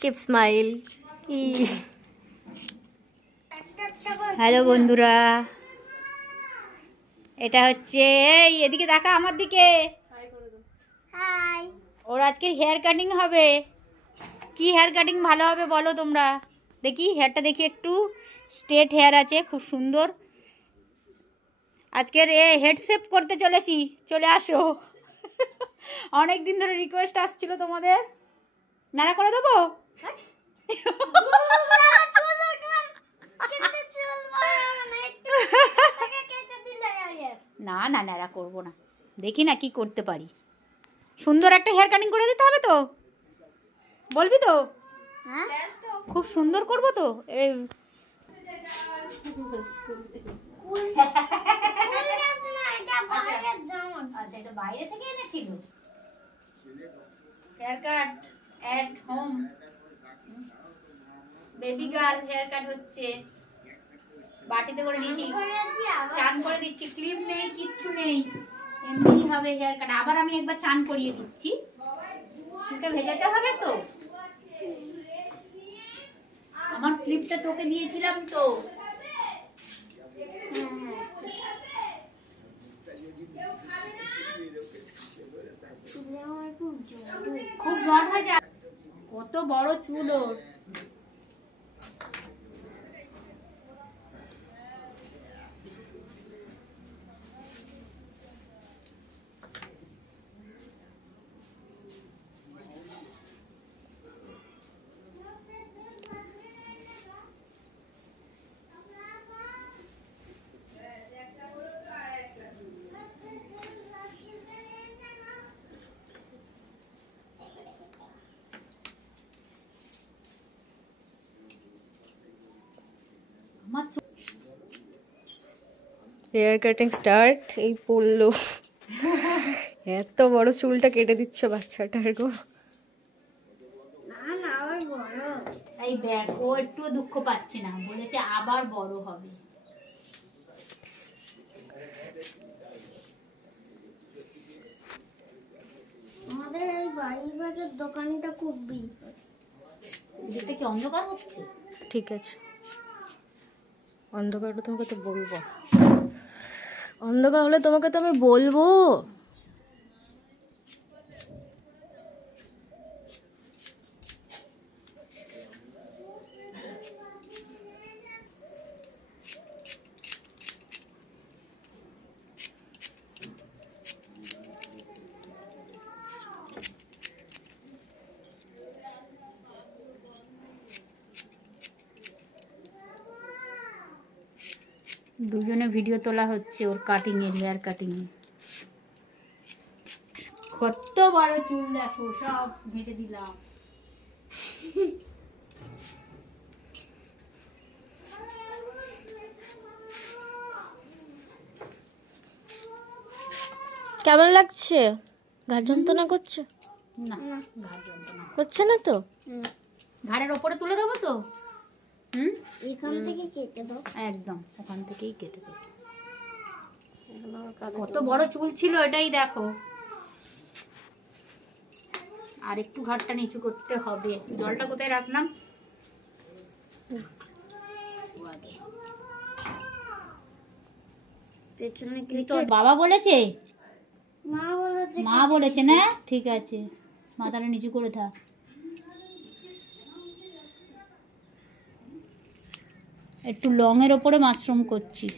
Keep smile. Hello বন্ধুরা, এটা হচ্ছে, এই এদিকে দেখা আমার দিকে। হাই। ওর আজকে হেয়ার কাটিং হবে। কি হেয়ার কাটিং ভালো হবে বলো তোমরা? দেখি হেয়ারটা, দেখি একটু স্ট্রেট হেয়ার আছে, খুব সুন্দর। আজকের হেড শেপ করতে চলেছি, চলে আসো। অনেক দিন ধরে রিকোয়েস্ট আসছিল তোমাদের। নাড়া করে দেবো? না না, নাড়া করবো না, দেখি না কি করতে পারি। সুন্দর একটা হেয়ার কাটিং করে দিতে হবে তো, বলবি তো? খুব সুন্দর করবো তো। আচ্ছা, এটা বাইরে থেকে এনেছিল। Haircut at home, baby girl haircut হচ্ছে। বাটিতে করে নিয়েছি, চান করে দিচ্ছি। ক্লিপ নেই, কিচ্ছু নেই, এমনি হবে হেয়ার কাট। আবার আমি একবার চান করিয়ে দিচ্ছি, চুলটা ভেজাতে হবে তো। আমার ক্লিপটা তোকে দিয়েছিলাম তো। খুব জট হয়ে যায়, কত বড় চুল ওর। Hair cutting start. এই পড়লো। এত বড় চুলটা কেটে দিচ্ছ বাচ্চাটার গো। এই দেখ, ও একটু দুঃখ পাচ্ছে না, বলেছে আবার বড় হবে। আমাদের এই বাড়ির পাশের দোকানটা খুব ভিড়। এটা কি অন্ধকার হচ্ছে? ঠিক আছে, অন্ধকারটা তোমাকে তো বলবো, অন্ধকার হলে তোমাকে তো আমি বলবো। দুজনে ভিডিও তোলা হচ্ছে ওর কাটিং এর, হেয়ার কাটিং এর। কত বড় চুল দেখো, সব ঘেটে দিলাম। কেমন লাগছে? ঘাড় যন্ত্রণা করছে? না, ঘাড় যন্ত্রণা করছে না তো? ঘাড়ের ওপরে তুলে দেবো তো। এখান থেকে কেটে দাও। একদম ওখান থেকেই কেটে দেবো। কত বড় চুল ছিল, এটাই দেখো। আর একটু ঘাড়টা নিচু করতে হবে। জলটা কোথায় রাখলাম? পেছনে কি তোর বাবা বলেছে? মা মা বলেছে না? ঠিক আছে, মাথাটা নিচু করে থাক। একটু লং এর ওপরে মাশরুম করছি।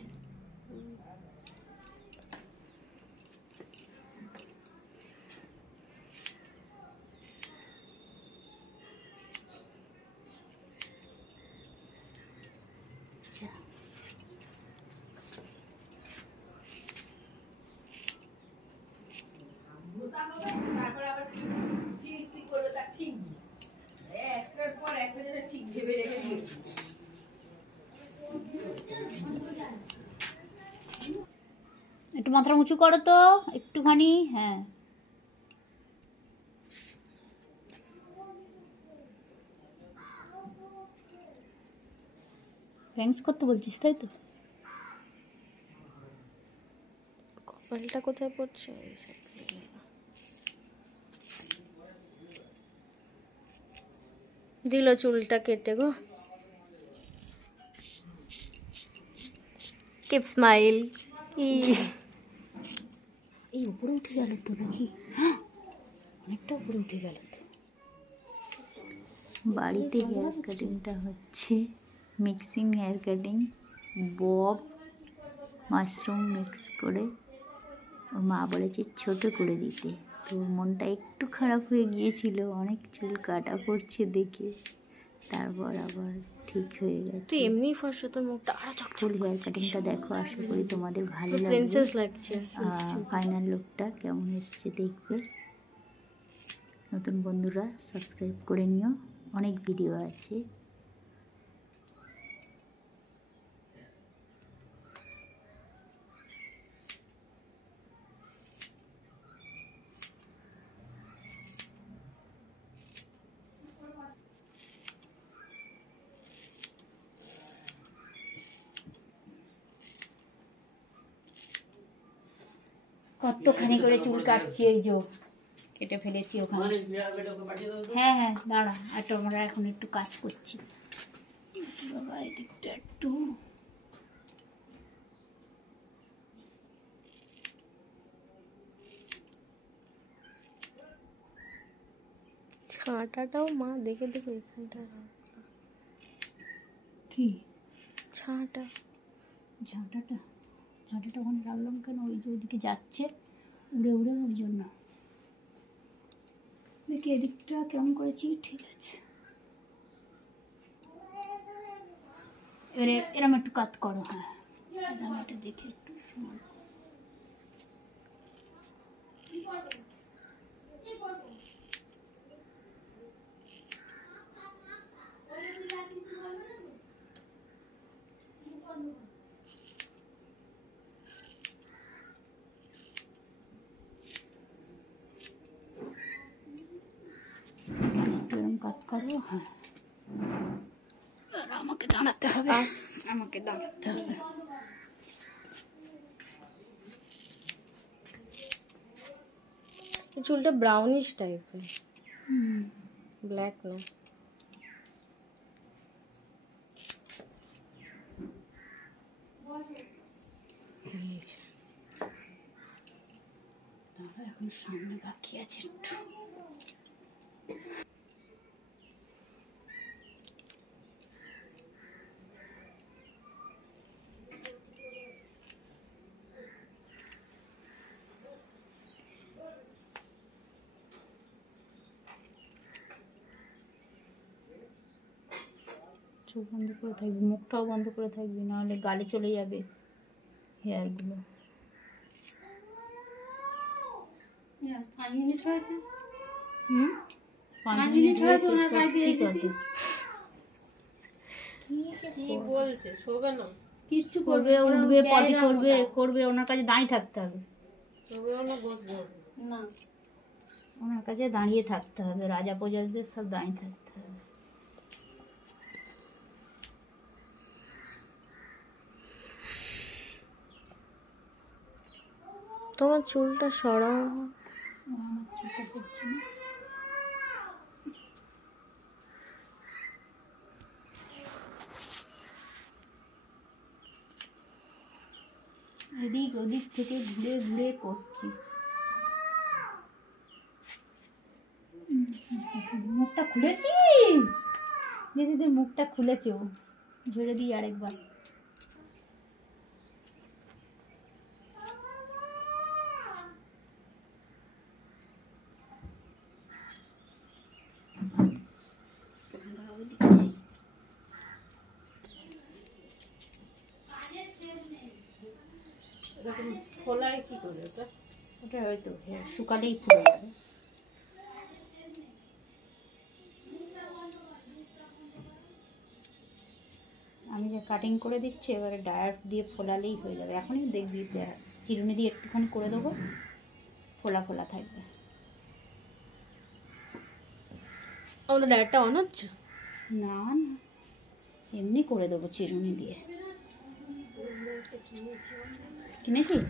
একটু মাথা উঁচু করো তো একটুখানি। হ্যাঁ, থ্যাঙ্কস করতে বলছিস তাই তো? কপালটা কোথায় পড়ছে? দিল চুলটা কেটে গো। Keep smile. এই উপরে উঠে গেল তো নাকি? অনেকটা উপরে উঠে গেল তো। বাড়িতে হেয়ার কাটিংটা হচ্ছে mixing hair cutting, bob mushroom mix করে। ওর মা বলেছে ছোট করে দিতে, তো মনটা একটু খারাপ হয়ে গিয়েছিল, অনেক চুল কাটা পড়ছে দেখে। তারপর আবার ঠিক হয়ে গেছে। তুই এমনি ফর্সা, তোর মুখটা আরো চকচক ফুল হেয়ার কাটিংটা দেখো, আশা করি তোমাদের ভালো লাগবে। প্রিন্সেস লাগছে। ফাইনাল লুকটা কেমন এসছে দেখবে। নতুন বন্ধুরা সাবস্ক্রাইব করে নিও, অনেক ভিডিও আছে। কতখানি করে চুল কাটছি, এই যে কেটে ফেলেছি ওখানে। হ্যাঁ হ্যাঁ দাঁড়া, একটু আমরা এখন একটু কাজ করছি। বাবা এদিকটা একটু ছাঁটাটাও মা দেখে দেখে এখানটা কি ছাঁটা, ঝাঁটাটা ওখানে রাখলাম কেন? ওই যে ওইদিকে যাচ্ছে উড়ে উড়ে, ওই জন্য। দেখি এদিকটা কেমন করেছি, ঠিক আছে। এবারে এরম একটু কাট করো। হ্যাঁ আমি এটা দেখে একটু সমান এরম কাট করো। হ্যাঁ আর আমাকে দাঁড়াতে হবে, আমাকে দাঁড়াতে হবে। চুলটা ব্রাউনিশ টাইপের, ব্ল্যাক না। এখন সামনে বাকি আছে একটু। চোখ বন্ধ করে থাকবি, মুখটাও বন্ধ করে থাকবি, নাহলে গালে চলে যাবে হেয়ারগুলো। 5 মিনিট হয়েছে। 5 মিনিট হয়েছে, ওনার গায়ে দিয়ে এসেছি। কি বলছে? শোবে না, কিচ্ছু করবে, উঠবে, পটি করবে করবে, ওনার কাছে দাঁড়িয়ে থাকতে হবে। শোবেও না, বসবেও না ওনার কাছে দাঁড়িয়ে থাকতে হবে, রাজা প্রজাদের সব দাঁড়িয়ে থাকতে হবে। তোমার চুলটা সরাও। আমার চোখে পড়ছে না। এদিক ওদিক থেকে ঘুরে ঘুরে করছি। মুখটা খুলেছিস? দিদি মুখটা খুলেছে, ও ঝরে দিই আরেকবার। খোলায় কি করে ওটা? ওটা হয়তো শুকালেই খুলে যাবে। আমি যে কাটিং করে দিচ্ছি, এবারে ডায়ার দিয়ে ফোলালেই হয়ে যাবে। এখনই দেখবি চিরুনি দিয়ে একটুখানি করে দেবো, ফোলা ফোলা থাকবে। আমাদের ডায়েটটা অন হচ্ছে না না, এমনি করে দেবো চিরুনি দিয়ে। কিনেছিস?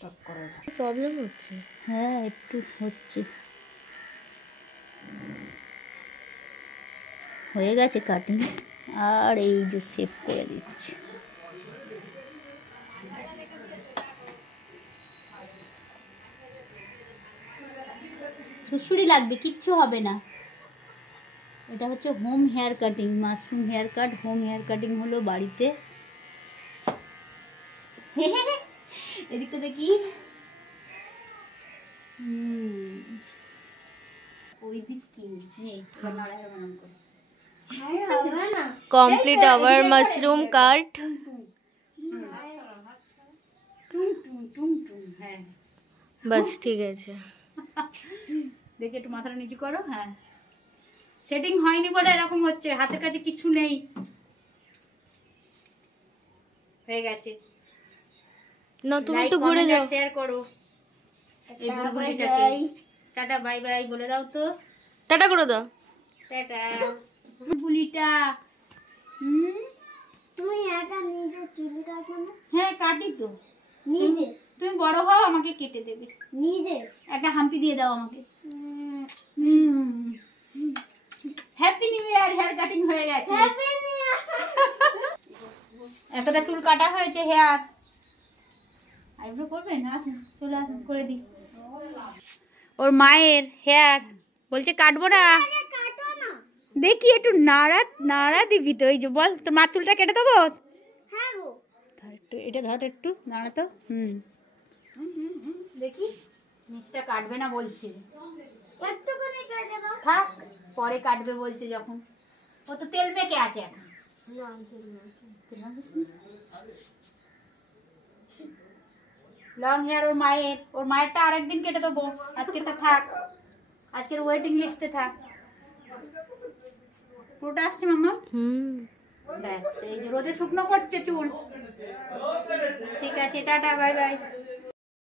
স্টপ করো। প্রবলেম হচ্ছে। হ্যাঁ একটু হচ্ছে। হয়ে গেছে কাটিং, আর এই যে শেপ করে দিচ্ছি। সুড়সুড়ি লাগবে, কিচ্ছু হবে না। এটা হচ্ছে home hair cutting, mushroom haircut. Home hair cutting হলো বাড়িতে। এদিকটা দেখি। ওই দিক কি নেই, কমপ্লিট আওয়ার মাশরুম কাট। হ্যাঁ বাস ঠিক আছে। দেখি একটু মাথাটা নিচু করো। হ্যাঁ সেটিং হয়নি বলে এরকম হচ্ছে, হাতের কাছে কিছু নেই। হয়ে গেছে। না তুমি একটু ঘুরে যাও। শেয়ার করো এই বুলবুলিটাকে। টাটা বাই বাই বলে দাও তো। টাটা করে দাও। টাটা বুলবুলিটা। তুমি একা নিজে চুল কাটো না? হ্যাঁ কাটি তো। নিজে তুমি বড় হও, আমাকে কেটে দেবে। নিজে একটা হাম্পি দিয়ে দাও আমাকে। Happy new year. Hair cutting হয়ে গেছে। এতটা চুল কাটা হয়েছে। হেয়ার আইব্রো করবেন? আসুন, চলে আসুন, করে দিই। ওর মায়ের হেয়ার বলছে কাটবো না। কাটো না। দেখি একটু নাড়া নাড়া দিবি তো। এই যে বল, তোর মার চুলটা কেটে দেবো। হ্যাঁ গো। ধর একটু, এটা ধর একটু নাড়া তো। দেখি নিচটা কাটবে না বলছে। একটুখানি কেটে দাও। থাক, পরে কাটবে বলছে যখন। ও তো তেল মেখে আছে এখন। লং হেয়ার ওর মায়ের। ওর মায়েরটা আরেকদিন কেটে দেবো, আজকেরটা থাক। আজকের ওয়েটিং লিস্টে থাক। পুরোটা আসছে মাম্মা। ব্যাস, এই যে রোদে শুকনো করছে চুল। ঠিক আছে, টাটা বাই বাই।